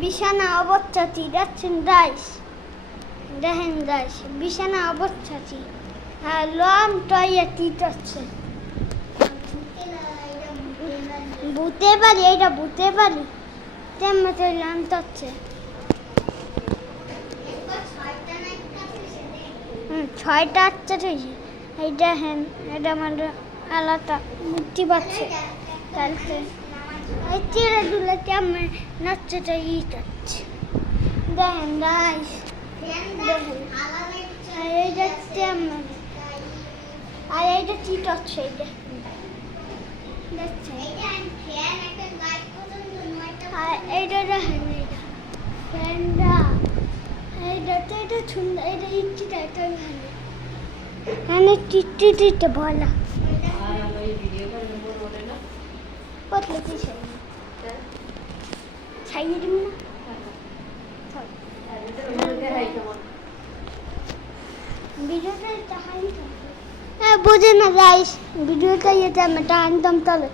বিছানা অবস্থাটি দেখছেন গাইস, দেখেন গাইস বিছানা অবস্থাটি আর লম টয়ে টিটাচ্ছে ভূতে বাড়ি, এইটা ভূতে বাড়ি তেমন তো লম টচ্ছে 6টা 8টা থেকে এই দেখেন এটা আমাদের আলাদা মুক্তি পাচ্ছে কালকে এই চেরা দুলে কেমন নাচটা যাচ্ছে দেখেন গাইস, দেখেন আর এইটা কেমন আর এইটা চিট হচ্ছে দেখছেন আর এইটা দেখেন এইটা ফ্যানটা এইটাতে এটা সুন্দর এটা ইচ্ছিটা এটা ভালো এখানে টিটি দিতে ভালো কতলে কি ছাইয়ে দিন না ভিডিওটা দেখাই হ্যাঁ বুঝে না গাইস ভিডিওটা এটা আমি টানতাম তাহলে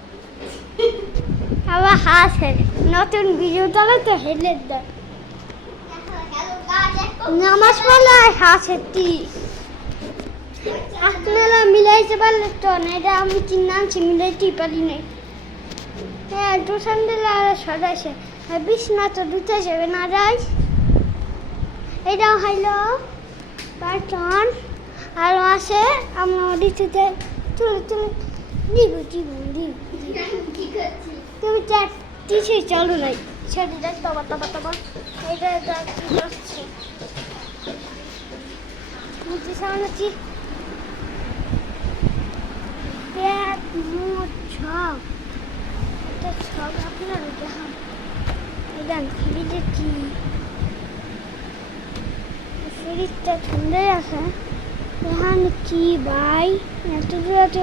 আবার হাসে নতুন ভিডিও তাহলে তো হেলে দেয় নামাজ পড়লে হাসে টি আপনারা মিলাইতে পারলে তো না এটা আমি চিন্নাছি মিলাইতেই পারি নাই হ্যাঁ দু সন্ধ্যে আর সদাইছে বিছনা তো দুটো যাবে না রাইস এটা হইল বার্টন আর আছে আমরা দিতে তুলে তুলে দিব তুমি চার কিছুই চলো নাই ছেড়ে যাই তবা এটা যাচ্ছে নিচে সামনেছি পেট মুখ সব এটা সব আপনার দেখান এটা ফ্রিজে কি ফ্রিজটা ঠান্ডাই আছে এখানে কি ভাই এত দূরে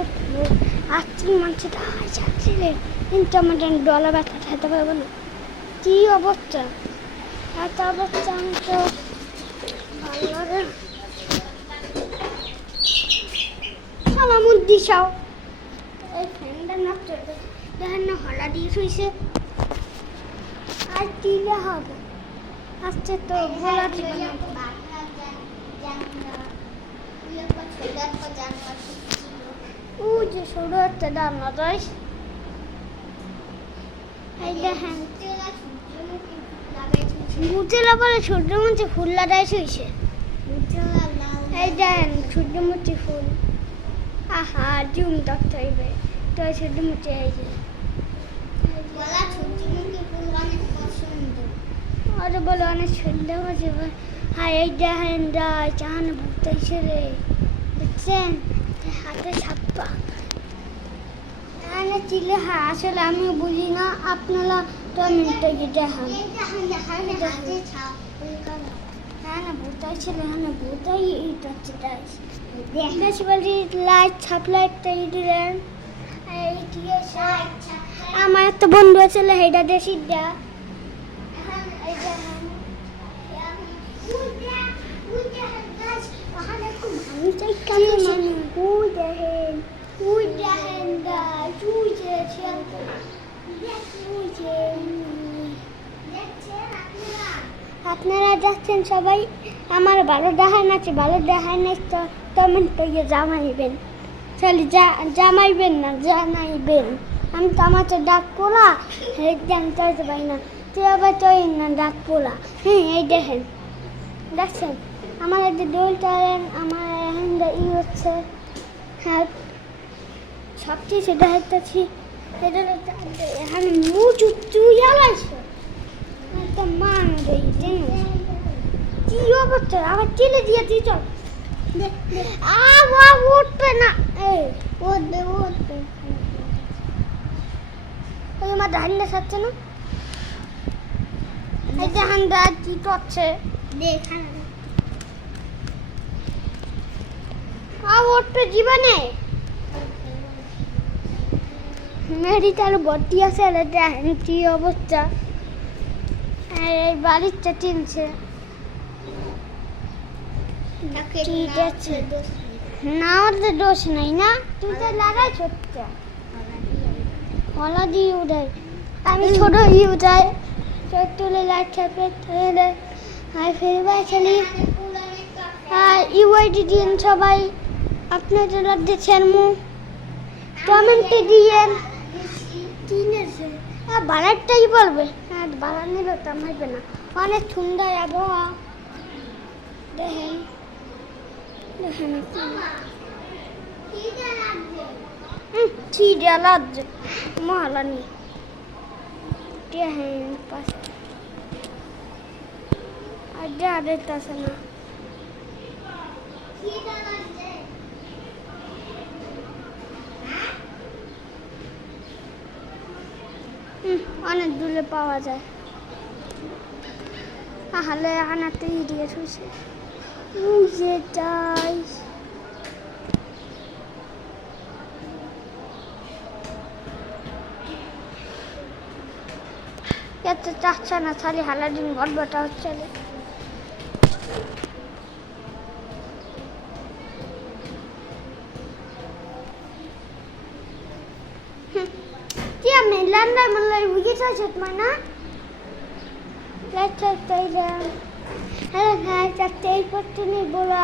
আজকে মানুষটা যাচ্ছে রে কিন্তু আমাদের ডলা ব্যথা খেতে পারবো না কি অবস্থা এত অবস্থা আমি তো ভালো লাগে আমার মুখ দিশাও এই ফ্যানটা না চলবে দেখেন না হলা দিয়ে শুয়েছে আর দিলে হবে আজকে তো ভোলা দিবে না ও যে সরু একটা ডান্না যাইস এই দেখেন মুচেলা বলে সূর্যমুখী ফুল লাগাই শুয়েছে এই দেখেন সূর্যমুখী ফুল আহা জুম দেখতে হইবে তো সূর্যমুখী এই যে আরে বলে অনেক সুন্দর হয়েছে হ্যাঁ এই দেখেন চাহান ভুগতেছে রে দেখছেন হাতে ছাপ্পা এখানে চিলে হ্যাঁ আসলে আমি বুঝি না আপনারা তো মিনিটে দেখান হ্যাঁ না ভুতাইছিল এখানে ভুতাই ইটাচ্ছে বেশি বলি লাইট ছাপ লাইটটা দিলেন আমার একটা বন্ধু আছে হেটা দেশি দা আপনারা যাচ্ছেন সবাই আমার ভালো দেখায় নাচে ভালো দেখায় না তো তেমন তো ইয়ে জামাইবেন চলি জামাইবেন না জানাইবেন আমি তো আমার তো ডাক পোলা জানতে হতে পারি না তুই আবার তো না ডাক পোলা হ্যাঁ এই দেখেন দেখছেন আমার একটা দোল টারেন আমার ই হচ্ছে হ্যাঁ সব কিছু দেখাচ্ছি এখানে মুচু চুই আলাইছে একটা মান কি অবস্থা আবার চেলে দিয়ে দিই চল উঠবে না উঠবে ওই আমার ধান্না খাচ্ছে না এই দেখেন কি করছে দেখান উঠবে জীবনে মেরি তার বটি আছে দেখেন কি অবস্থা এই বাড়িটা চিনছে ঠিক আছে না আমাদের দোষ নেই না তুই তো লাগাই ছোটটা হলা দিয়ে উঠাই আমি ছোট উঠাই চোখ তুলে লাইট ছাপে আর ফেরবার খেলি আর ইউআইডি দিন সবাই আপনারা দেখছেন কমেন্টে দিয়েন বালারটাই বলবে হ্যাঁ বালার নিলে তো মারবে না অনেক সুন্দর আবহাওয়া দেখেন দেখেন ছিড়া লাগছে মহালানি দেখেন পাশে আর যা দেখতেছে না অনেক দূরে পাওয়া যায় তাহলে আনাতে দিয়ে শুয়েছে যেটাই এত চাচ্ছে না খালি হালাদিন গল্পটা হচ্ছে क्या मिलाना मतलब विकेट सा शॉट मारना लेट्स ट्राई हेलो गाइस आज तेज पत्ती नहीं बोला